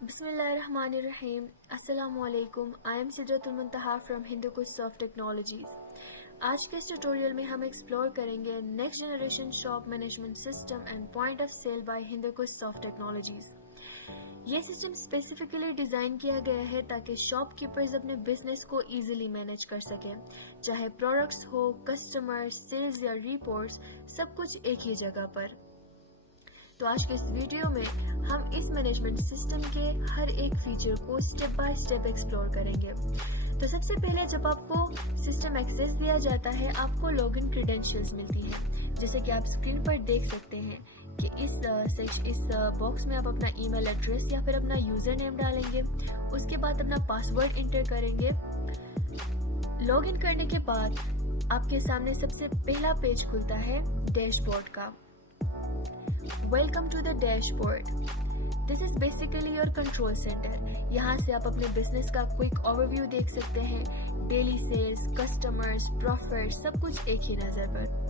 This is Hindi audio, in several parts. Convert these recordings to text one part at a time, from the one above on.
बिस्मिल्लाहिर्रहमानिर्रहीम। अस्सलामुअलैकुम। I am Sidratul Muntaha from Hindukush soft technologies. आज के इस ट्यूटोरियल में हम एक्सप्लोर करेंगे next generation shop management system and point of sale by Hindukush soft technologies. ये सिस्टम स्पेसिफिकली डिज़ाइन किया गया है ताकि शॉपकीपर्स अपने बिजनेस को इजीली मैनेज कर सकें, चाहे प्रोडक्ट्स हो, कस्टमर्स, सेल्स या रिपोर्ट्स, सब कुछ एक ही जगह पर। तो आज के इस वीडियो में हम इस मैनेजमेंट सिस्टम के हर एक फीचर को स्टेप बाय स्टेप एक्सप्लोर करेंगे। तो सबसे पहले जब आपको सिस्टम एक्सेस दिया जाता है, आपको लॉगिन क्रेडेंशियल्स मिलती हैं, जैसे कि आप स्क्रीन पर देख सकते हैं कि इस बॉक्स में आप अपना ईमेल एड्रेस या फिर अपना यूजर नेम डालेंगे, उसके बाद अपना पासवर्ड इंटर करेंगे। लॉगिन करने के बाद आपके सामने सबसे पहला पेज खुलता है डैशबोर्ड का। Welcome to the dashboard. This is basically your control centre. यहाँ से आप अपने बिजनेस का क्विक ओवरव्यू देख सकते हैं, डेली सेल्स, कस्टमर्स, प्रॉफिट, सब कुछ एक ही नज़र पर।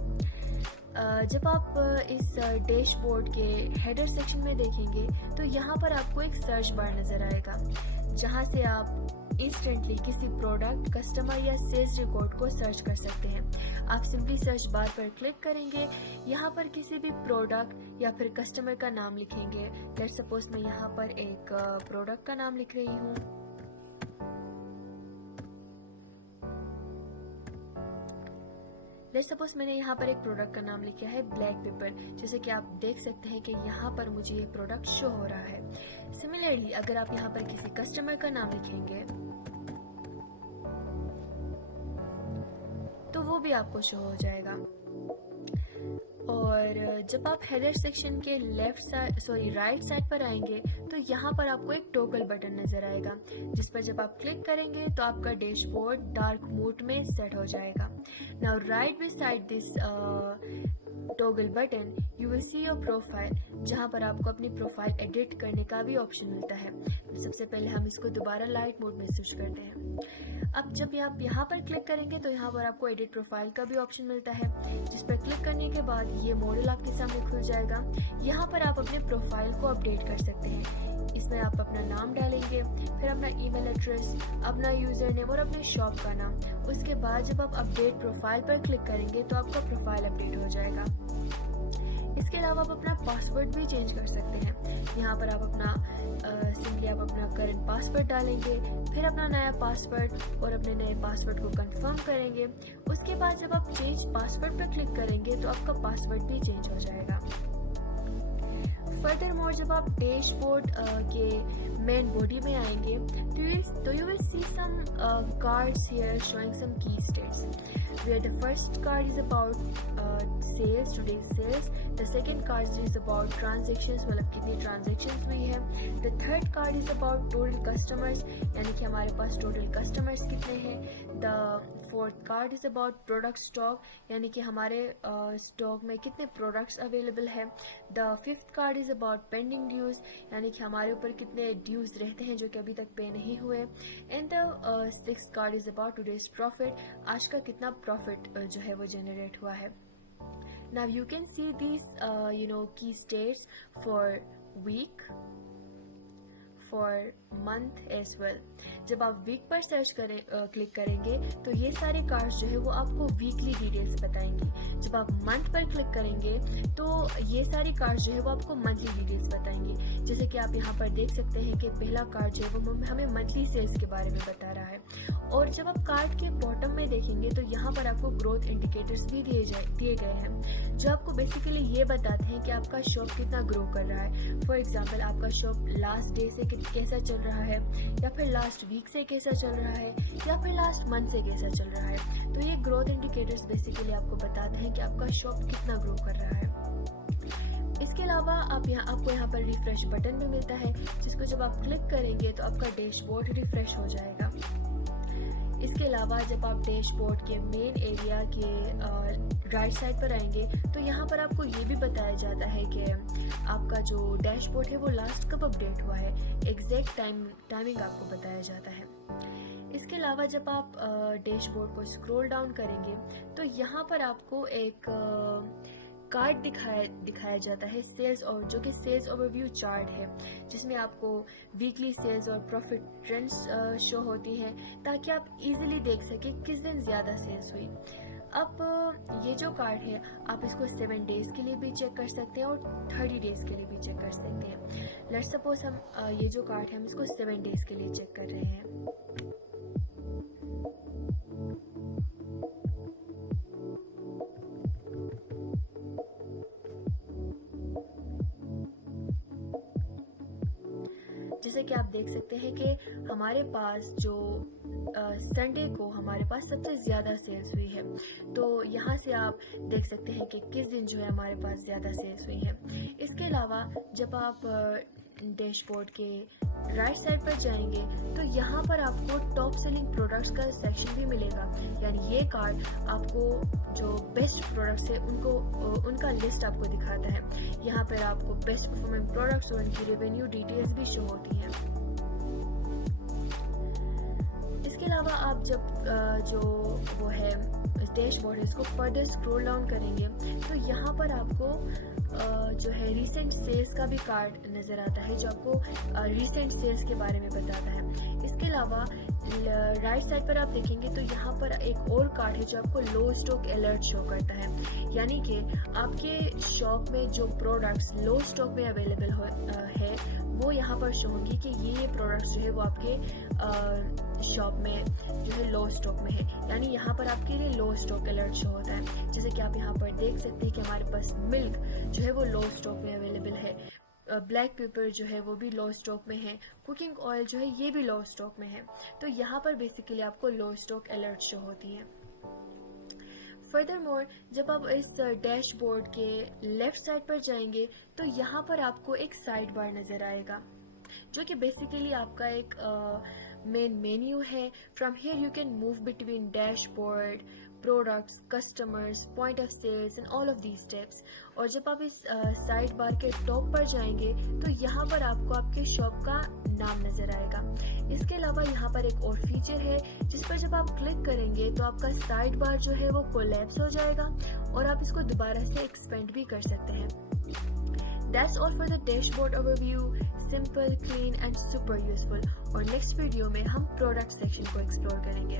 जब आप इस डैशबोर्ड के हेडर सेक्शन में देखेंगे तो यहाँ पर आपको एक सर्च बार नज़र आएगा, जहाँ से आप इंस्टेंटली किसी प्रोडक्ट, कस्टमर या सेल्स रिकॉर्ड को सर्च कर सकते हैं। आप सिंपली सर्च बार पर क्लिक करेंगे, यहाँ पर किसी भी प्रोडक्ट या फिर कस्टमर का नाम लिखेंगे। लेट्स सपोज मैं यहाँ पर एक प्रोडक्ट का नाम लिख रही हूँ। लेट्स सपोज मैंने यहाँ पर एक प्रोडक्ट का नाम लिखा है ब्लैक पेपर। जैसे कि आप देख सकते हैं कि यहाँ पर मुझे ये प्रोडक्ट शो हो रहा है। सिमिलरली अगर आप यहाँ पर किसी कस्टमर का नाम लिखेंगे तो वो भी आपको शो हो जाएगा। और जब आप हेडर सेक्शन के राइट साइड पर आएंगे तो यहाँ पर आपको एक टॉगल बटन नजर आएगा, जिस पर जब आप क्लिक करेंगे तो आपका डैशबोर्ड डार्क मोड में सेट हो जाएगा। Now right beside this toggle button you will see your profile, जहाँ पर आपको अपनी प्रोफाइल एडिट करने का भी ऑप्शन मिलता है। सबसे पहले हम इसको दोबारा लाइट मोड में स्विच करते हैं। अब जब आप यहाँ पर क्लिक करेंगे तो यहाँ पर आपको एडिट प्रोफाइल का भी ऑप्शन मिलता है, जिस पर क्लिक करने के बाद ये मॉडल आपके सामने खुल जाएगा। यहाँ पर आप अपने प्रोफाइल को अपडेट कर सकते हैं। इसमें आप अपना नाम डालेंगे, फिर अपना ईमेल एड्रेस, अपना यूजर नेम और अपने शॉप का नाम। उसके बाद जब आप अपडेट प्रोफाइल पर क्लिक करेंगे तो आपका प्रोफाइल अपडेट हो जाएगा। इसके अलावा आप अपना पासवर्ड भी चेंज कर सकते हैं। यहाँ पर आप सिंपली आप अपना करंट पासवर्ड डालेंगे, फिर अपना नया पासवर्ड और अपने नए पासवर्ड को कंफर्म करेंगे। उसके बाद जब आप चेंज पासवर्ड पर क्लिक करेंगे तो आपका पासवर्ड भी चेंज हो जाएगा। फर्दर मोर जब आप डैशबोर्ड के मेन बॉडी में आएंगे तो you will see some cards here showing some key stats, where the first card is about sales, today's sales, the second card is about transactions, मतलब कितनी transactions हुई है, the third card is about total customers, यानी कि हमारे पास total customers कितने हैं, the fourth card is about product stock, यानी कि हमारे stock में कितने products available है, the fifth card is about pending dues, यानी कि हमारे ऊपर कितने dues रहते हैं जो कि अभी तक पे नहीं हुए, and the sixth card is about today's profit, आज का कितना प्रॉफिट जो है वो जनरेट हुआ है। Now you can see these key states for week, for month as well. जब आप वीक पर सर्च क्लिक करेंगे तो ये सारे कार्ड्स जो है वो आपको वीकली डिटेल्स बताएंगी। जब आप मंथ पर क्लिक करेंगे तो ये सारी कार्ड्स जो है वो आपको मंथली डिटेल्स बताएंगी। जैसे कि आप यहाँ पर देख सकते हैं कि पहला कार्ड जो है वो हमें मंथली सेल्स के बारे में बता रहा है। और जब आप कार्ड के बॉटम में देखेंगे तो यहाँ पर आपको ग्रोथ इंडिकेटर्स भी दिए गए हैं, जो आपको बेसिकली ये बताते हैं कि आपका शॉप कितना ग्रो कर रहा है। फॉर एग्जाम्पल आपका शॉप लास्ट डे से कैसा चल रहा है, या फिर लास्ट वीक से कैसा चल रहा है, या फिर लास्ट मंथ से कैसा चल रहा है। तो ये ग्रोथ इंडिकेटर्स बेसिकली आपको बताते हैं कि आपका शॉप कितना ग्रो कर रहा है। इसके अलावा आपको यहाँ पर रिफ्रेश बटन भी मिलता है, जिसको जब आप क्लिक करेंगे तो आपका डैशबोर्ड रिफ्रेश हो जाएगा। इसके अलावा जब आप डैशबोर्ड के मेन एरिया के राइट साइड पर आएंगे तो यहाँ पर आपको ये भी बताया जाता है कि आपका जो डैशबोर्ड है वो लास्ट कब अपडेट हुआ है, एग्जैक्ट टाइमिंग आपको बताया जाता है। इसके अलावा जब आप डैशबोर्ड को स्क्रॉल डाउन करेंगे तो यहाँ पर आपको एक कार्ड दिखाया जाता है सेल्स, और जो कि सेल्स ओवरव्यू चार्ट है, जिसमें आपको वीकली सेल्स और प्रॉफिट ट्रेंड्स शो होती है, ताकि आप इजीली देख सकें किस दिन ज़्यादा सेल्स हुई। अब ये जो कार्ड है आप इसको 7 डेज़ के लिए भी चेक कर सकते हैं और 30 डेज़ के लिए भी चेक कर सकते हैं। लेट्स सपोज हम ये जो कार्ड है हम इसको 7 डेज़ के लिए चेक कर रहे हैं। जैसे कि आप देख सकते हैं कि हमारे पास जो संडे को हमारे पास सबसे ज़्यादा सेल्स हुई है, तो यहाँ से आप देख सकते हैं कि किस दिन जो है हमारे पास ज़्यादा सेल्स हुई है। इसके अलावा जब आप डैशबोर्ड के राइट साइड पर जाएंगे तो यहाँ पर आपको टॉप सेलिंग प्रोडक्ट्स का सेक्शन भी मिलेगा, यानी ये कार्ड आपको जो बेस्ट प्रोडक्ट्स है उनका लिस्ट आपको दिखाता है। यहाँ पर आपको बेस्ट परफॉर्मिंग प्रोडक्ट्स और उनकी रेवेन्यू डिटेल्स भी शो होती हैं। इसके अलावा आप जब जो वो है डैशबोर्ड है इसको फर्दर स्क्रॉल डाउन करेंगे तो यहाँ पर आपको जो है रीसेंट सेल्स का भी कार्ड नज़र आता है, जो आपको रीसेंट सेल्स के बारे में बताता है। इसके अलावा राइट साइड पर आप देखेंगे तो यहाँ पर एक और कार्ड है जो आपको लो स्टॉक अलर्ट शो करता है, यानी कि आपके शॉप में जो प्रोडक्ट्स लो स्टॉक में अवेलेबल है वो यहाँ पर शो होंगी कि ये प्रोडक्ट्स जो है वो आपके शॉप में जो है लो स्टॉक में है, यानी यहाँ पर आपके लिए लो स्टॉक अलर्ट शो होता है। जैसे कि आप यहाँ पर देख सकते हैं कि हमारे पास मिल्क जो है वो लो स्टॉक में अवेलेबल है, ब्लैक पेपर जो है वो भी लो स्टॉक में है, कुकिंग ऑयल जो है ये भी लो स्टॉक में है। तो यहाँ पर बेसिकली आपको लो स्टॉक अलर्ट शो होती है। फर्दरमोर जब आप इस डैशबोर्ड के लेफ्ट साइड पर जाएंगे तो यहाँ पर आपको एक साइड बार नज़र आएगा, जो कि बेसिकली आपका एक मेन मेन्यू है। From here you can move between dashboard, products, customers, point of sales and all of these steps. और जब आप इस साइड बार के टॉप पर जाएंगे तो यहाँ पर आपको आपके शॉप का नाम नज़र आएगा। इसके अलावा यहाँ पर एक और फीचर है जिस पर जब आप क्लिक करेंगे तो आपका साइड बार जो है वो कोलैप्स हो जाएगा और आप इसको दोबारा से एक्सपेंड भी कर सकते हैं। That's all for the dashboard overview. Simple, clean and super useful. और नेक्स्ट वीडियो में हम प्रोडक्ट सेक्शन को एक्सप्लोर करेंगे।